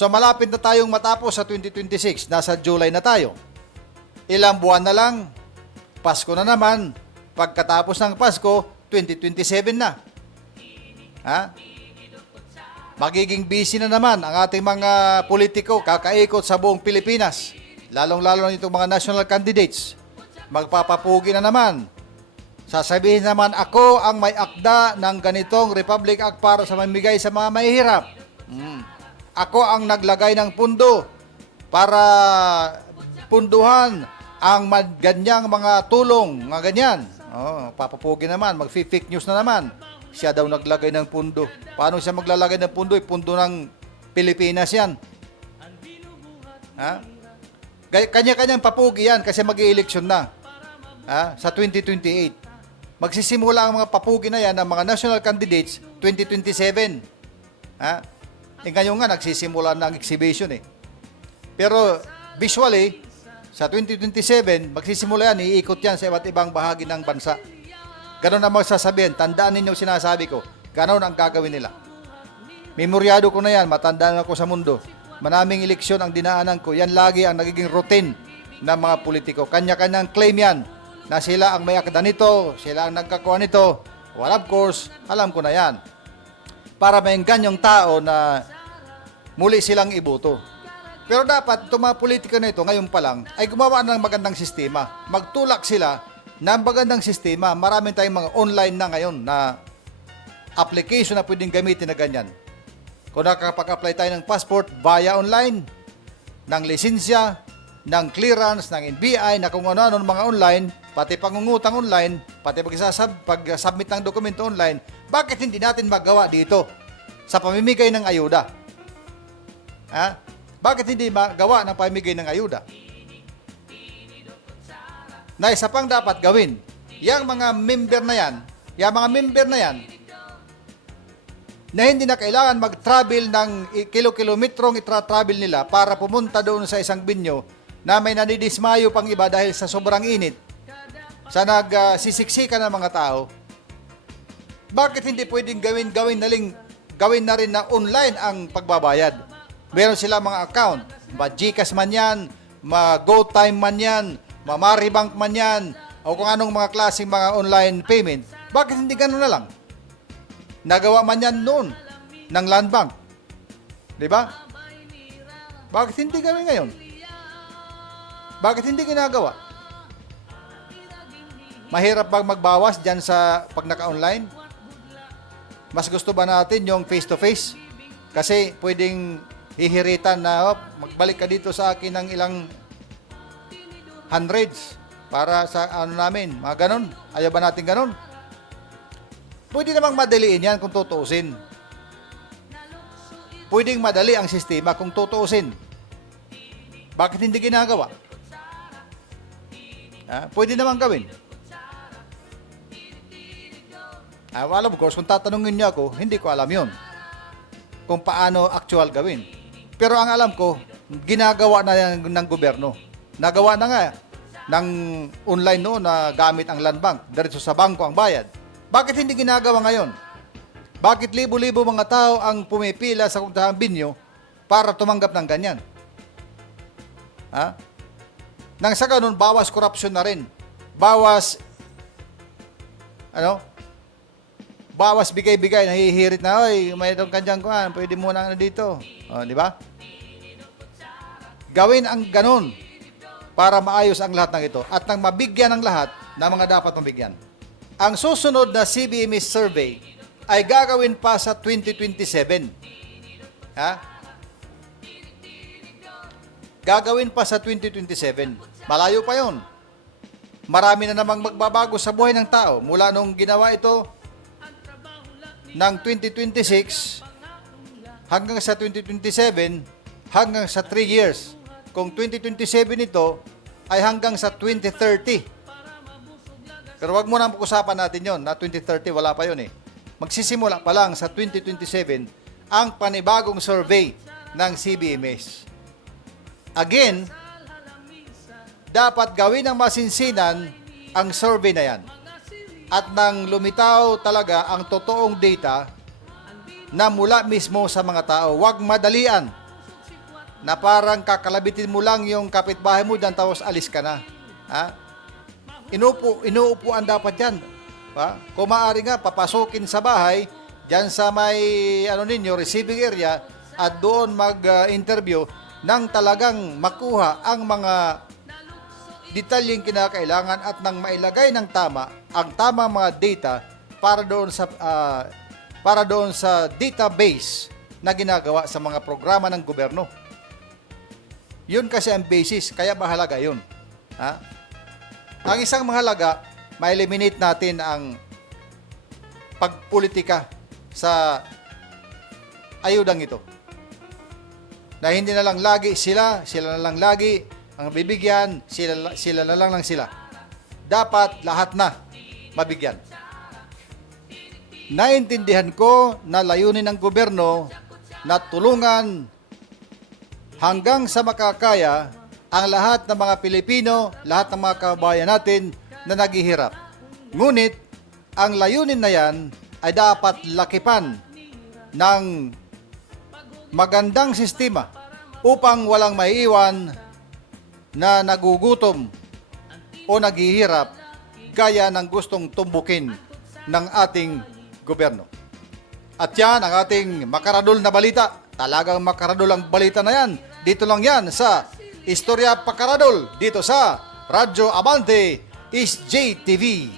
So malapit na tayong matapos sa 2026. Nasa July na tayo. Ilang buwan na lang, Pasko na naman. Pagkatapos ng Pasko, 2027 na. Ha? Magiging busy na naman ang ating mga politiko kakaikot sa buong Pilipinas. Lalong-lalo na itong mga national candidates. Magpapapugi na naman. Sasabihin naman, ako ang may akda ng ganitong Republic Act para sa mamigay sa mga mahihirap. Ako ang naglagay ng pundo para punduhan ang ganyang mga tulong, mga ganyan. Papapugi naman, mag-fake news na naman. Siya daw naglagay ng pundo. Paano siya maglalagay ng pundo? Pundo ng Pilipinas yan. Ha? Kanya-kanyang papugi yan kasi mag-i-eleksyon na. Ha? Sa 2028. Magsisimula ang mga papugi na yan ng mga national candidates 2027. Ha? Ngayon nga, nagsisimula ng exhibition eh. Pero visually, sa 2027, magsisimula yan, iikot yan sa iba't ibang bahagi ng bansa. Ganon ang magsasabihin, tandaan ninyo sinasabi ko, ganon ang gagawin nila. Memoryado ko na yan, matandaan ako sa mundo. Maraming eleksyon ang dinaanan ko, yan lagi ang nagiging routine ng mga politiko. Kanya-kanyang claim yan, na sila ang may akda nito, sila ang nagkakuha nito. Well, of course, alam ko na yan. Para mainggan yung tao na muli silang iboto. Pero dapat, itong mga politika na ito, ngayon pa lang, ay gumawa ng magandang sistema. Magtulak sila ng magandang sistema. Maraming tayong mga online na ngayon na application na pwedeng gamitin na ganyan. Kung nakapag-apply tayo ng passport via online, ng lisensya, ng clearance, ng NBI, na kung ano-ano mga online, pati pangungutang online, pati pag-submit ng dokumento online, bakit hindi natin magawa dito sa pamimigay ng ayuda? Ha? Bakit hindi magawa ng pamimigay ng ayuda? Na isa pang dapat gawin, yung mga member na yan, na hindi na kailangan mag-travel ng kilo-kilometrong itra-travel nila para pumunta doon sa isang binyo na may nanidismayo pang iba dahil sa sobrang init, sa nagsisiksikan ng mga tao. Bakit hindi pwedeng gawin na rin na online ang pagbabayad? Meron sila mga account, ma-GCash man yan, ma-GoTime man yan, ma-Maribank man yan, o kung anong mga klaseng mga online payment. Bakit hindi ganun na lang? Nagawa man yan noon ng Land Bank. Di ba? Bakit hindi gawin ngayon? Bakit hindi ginagawa? Mahirap bang magbawas dyan sa pag naka-online? Mas gusto ba natin yung face-to-face? Kasi pwedeng hihiritan na, magbalik ka dito sa akin ng ilang hundreds para sa ano namin, mga ganon. Ayaw ba natin ganon? Pwede namang madaliin yan kung tutuusin. Pwedeng madali ang sistema kung tutuusin. Bakit hindi ginagawa? Pwede namang gawin. Well, of course, kung tatanungin niyo ako, hindi ko alam yun. Kung paano actual gawin. Pero ang alam ko, ginagawa na yan ng gobyerno. Nagawa na nga ng online noon na gamit ang Land Bank. Diretso sa bangko ang bayad. Bakit hindi ginagawa ngayon? Bakit libo-libo mga tao ang pumipila sa kuntahang binyo para tumanggap ng ganyan? Nang sa ganun, bawas corruption na rin. Bawas bigay-bigay, nahihirit na, oy, mayroon ka dyan kuhan, pwede mo na dito. Di ba? Gawin ang ganun para maayos ang lahat ng ito at nang mabigyan ng lahat na mga dapat mabigyan. Ang susunod na CBMS survey ay gagawin pa sa 2027. Gagawin pa sa 2027. Malayo pa yon. Marami na namang magbabago sa buhay ng tao mula nung ginawa ito ng 2026 hanggang sa 2027 hanggang sa 3 years. Kung 2027 ito ay hanggang sa 2030. Pero wag mo na pag-usapan natin yon na 2030, wala pa yon eh. Magsisimula pa lang sa 2027 ang panibagong survey ng CBMS. Again, dapat gawin ng masinsinan ang survey na yan. At nang lumitaw talaga ang totoong data na mula mismo sa mga tao, wag madalian. na parang kakalabitin mo lang yung kapitbahay mo dyan tapos alis ka na. Ha? Inuupuan dapat yan. Ha? Kung maaari nga, papasukin sa bahay, dyan sa may receiving area, at doon mag-interview nang talagang makuha ang mga detalyeng kinakailangan at nang mailagay ng tama ang tamang mga data para doon sa database na ginagawa sa mga programa ng gobyerno. Yun kasi ang basis, kaya mahalaga yun. Ha? Ang isang mahalaga, ma-eliminate natin ang pagpolitika sa ayudang ito. Na hindi na lang lagi sila na lang lagi ang bibigyan, sila na lang sila. Dapat lahat na mabigyan. Naintindihan ko na layunin ng gobyerno na tulungan hanggang sa makakaya ang lahat ng mga Pilipino, lahat ng mga kababayan natin na naghihirap. Ngunit, ang layunin na yan ay dapat lakipan ng magandang sistema upang walang maiiwan na nagugutom o naghihirap gaya ng gustong tumbukin ng ating gobyerno. At yan ang ating makaradol na balita. Talagang makaradol ang balita na yan. Dito lang yan sa Istorya Pakaradol, dito sa Radyo Abante, Is JTV.